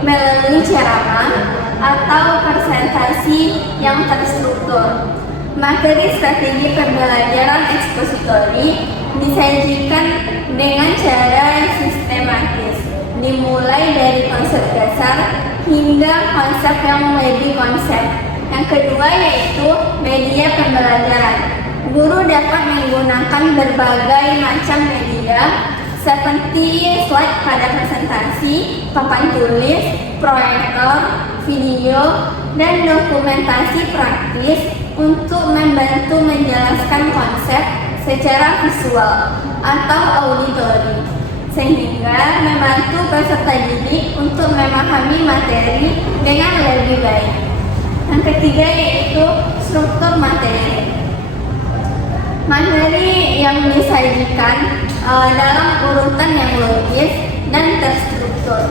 melalui ceramah atau presentasi yang terstruktur. Materi strategi pembelajaran ekspositori disajikan dengan cara sistematis, dimulai dari konsep dasar hingga konsep yang lebih konsep. Yang kedua yaitu media pembelajaran. Guru dapat menggunakan berbagai macam media seperti slide pada presentasi, papan tulis, proyektor, video, dan dokumentasi praktis untuk membantu menjelaskan konsep secara visual atau auditori, sehingga membantu peserta didik untuk memahami materi dengan lebih baik. Yang ketiga yaitu struktur materi. Materi yang disajikan dalam urutan yang logis dan terstruktur.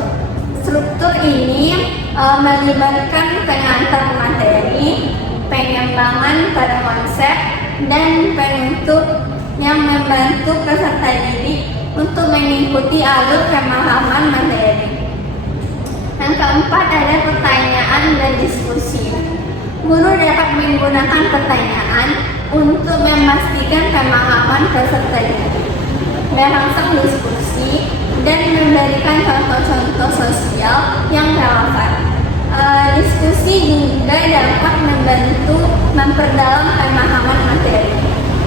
Struktur ini melibatkan pengantar materi, pengembangan pada konsep, dan penutup yang membantu peserta didik untuk mengikuti alur pemahaman materi. Yang keempat ada pertanyaan dan diskusi. Guru dapat menggunakan pertanyaan untuk memastikan pemahaman peserta didik, merangsang diskusi, dan memberikan contoh-contoh sosial yang relevan. Diskusi juga dapat membantu memperdalam pemahaman materi.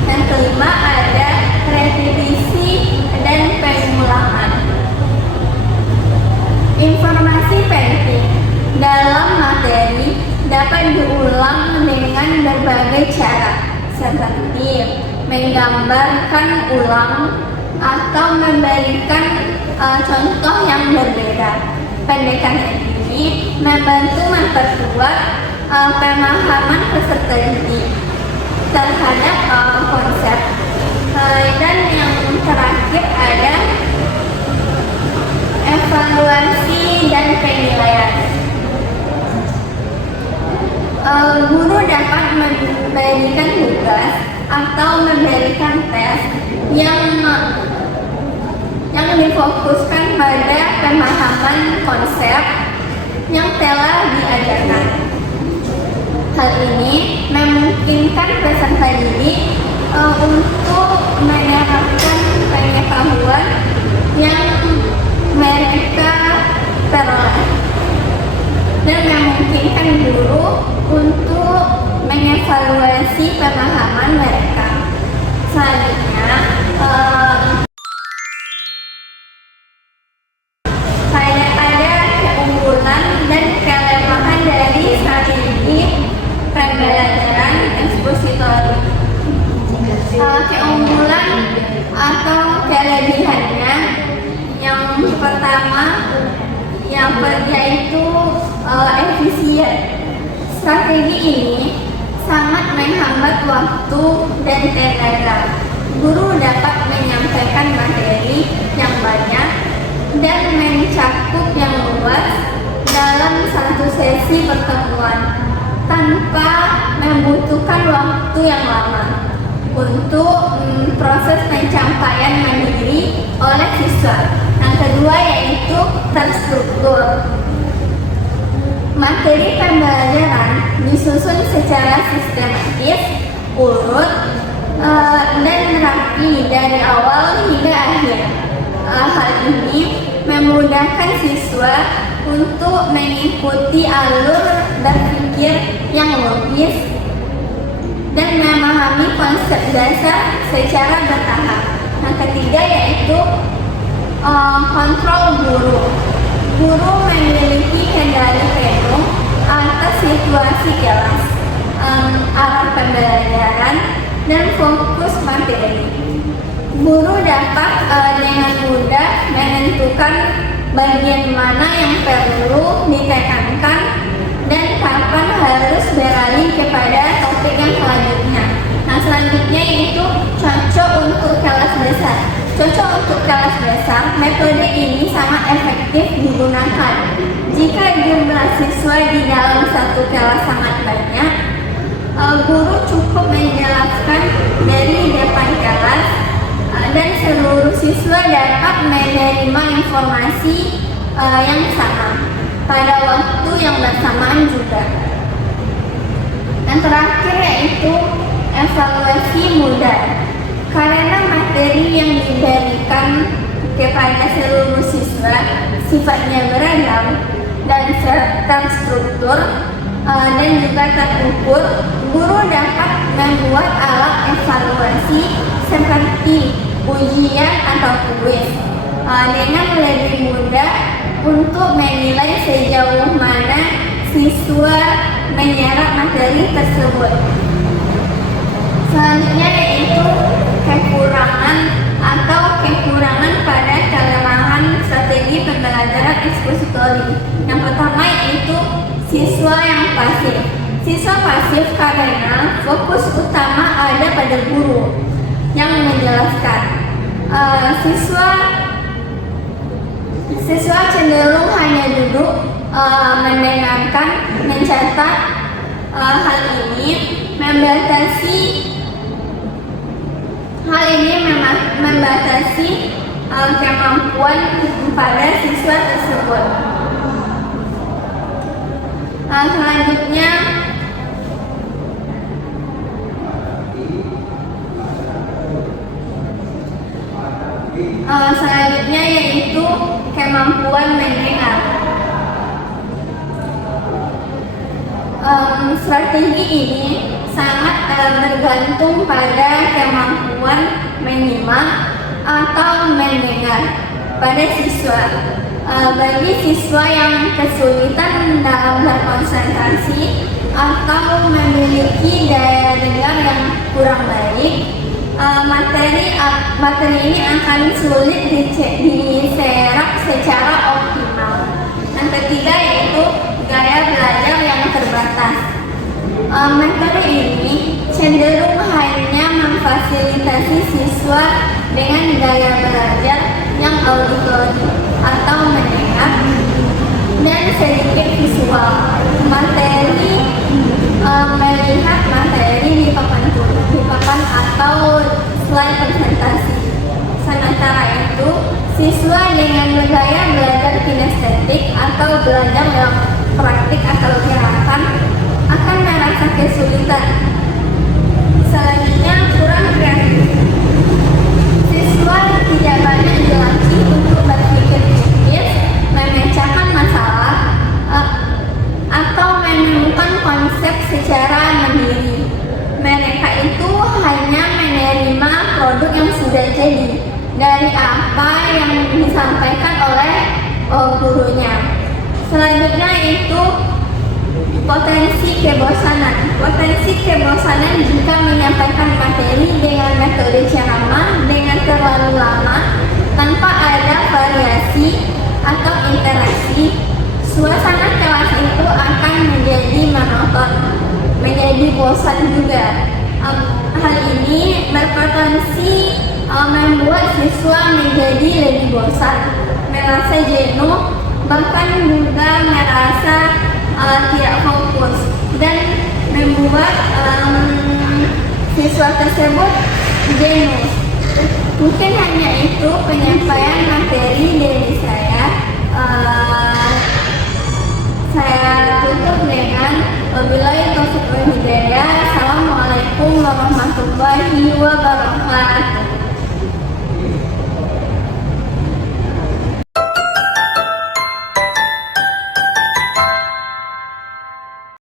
Yang kelima ada repetisi dan pengulangan. Informasi penting dalam materi dapat diulang dengan berbagai cara, seperti menggambarkan ulang atau memberikan contoh yang berbeda. Pendekatan ini membantu memperkuat pemahaman peserta didik terhadap konsep. Dan yang terakhir ada evaluasi dan penilaian. Guru dapat memberikan tugas atau memberikan tes yang difokuskan pada pemahaman konsep yang telah diajarkan. Hal ini memungkinkan peserta didik untuk menerapkan pengetahuan yang mereka peroleh dan memungkinkan guru untuk mengevaluasi pemahaman mereka. Selanjutnya, ada keunggulan dan kelemahan dari strategi pembelajaran ekspositori. Keunggulan atau kelebihannya, yang pertama yaitu efisien. Strategi ini sangat menghambat waktu dan tenaga. Guru dapat menyampaikan materi yang banyak dan mencakup yang luas dalam satu sesi pertemuan tanpa membutuhkan waktu yang lama untuk proses pencapaian mandiri oleh siswa. Yang kedua yaitu terstruktur. Materi pembelajaran disusun secara sistematis, urut, dan rapi dari awal hingga akhir. Hal ini memudahkan siswa untuk mengikuti alur berpikir yang logis dan memahami konsep dasar secara bertahap. Yang ketiga yaitu kontrol guru. Guru memiliki kendali penuh atas situasi kelas, arah pembelajaran, dan fokus materi. Guru dapat dengan mudah menentukan bagian mana yang perlu ditekankan dan kapan harus beralih kepada topik yang selanjutnya. Nah, selanjutnya yaitu cocok untuk kelas besar. Cocok untuk kelas besar, metode ini sangat efektif digunakan. Jika jumlah siswa di dalam satu kelas sangat banyak, guru cukup menjelaskan dari depan kelas dan seluruh siswa dapat menerima informasi yang sama. pada waktu yang bersamaan juga. Dan terakhir yaitu evaluasi mudah, karena materi yang diberikan kepada seluruh siswa sifatnya beragam dan terstruktur dan juga terukur. Guru dapat membuat alat evaluasi seperti ujian atau kuis dengan lebih mudah untuk menilai sejauh mana siswa menyerap materi tersebut. Selanjutnya yaitu kekurangan pada kelemahan strategi pembelajaran ekspositori. Yang pertama yaitu siswa yang pasif. Siswa pasif karena fokus utama ada pada guru yang menjelaskan. Siswa cenderung hanya duduk mendengarkan, mencatat. Hal ini membatasi kemampuan pada siswa tersebut. Selanjutnya yaitu kemampuan mendengar. Strategi ini sangat bergantung pada kemampuan menyimak atau mendengar pada siswa. Bagi siswa yang kesulitan dalam berkonsentrasi atau memiliki daya dengar yang kurang baik, materi ini akan sulit diserap secara optimal. Yang ketiga yaitu gaya belajar yang terbatas. Metode ini cenderung hanya memfasilitasi siswa dengan gaya belajar yang auditori atau mendengar dan sedikit visual. Melihat materi di papan atau slide presentasi. Sementara itu, siswa dengan gaya belajar kinestetik atau belajar lewat praktik atau gerakan akan merasa kesulitan. Selanjutnya, kurang kreatif. Siswa tidak banyak dilatih untuk berpikir kritis, memecahkan masalah, atau menemukan konsep secara mandiri. Mereka itu hanya menerima produk yang sudah jadi dari apa yang disampaikan oleh gurunya. Selanjutnya itu potensi kebosanan. Potensi kebosanan jika menyampaikan materi dengan metode ceramah dengan terlalu lama tanpa ada variasi atau interaksi. Suasana kelas itu akan menjadi monoton, menjadi bosan juga. Hal ini berpotensi membuat siswa menjadi lebih bosan, merasa jenuh, bahkan juga merasa tidak fokus dan membuat siswa tersebut jenuh. Mungkin hanya itu penyampaian materi dari saya. Saya tutup dengan wabillahi taufiq wal hidayah. Assalamualaikum warahmatullahi wabarakatuh.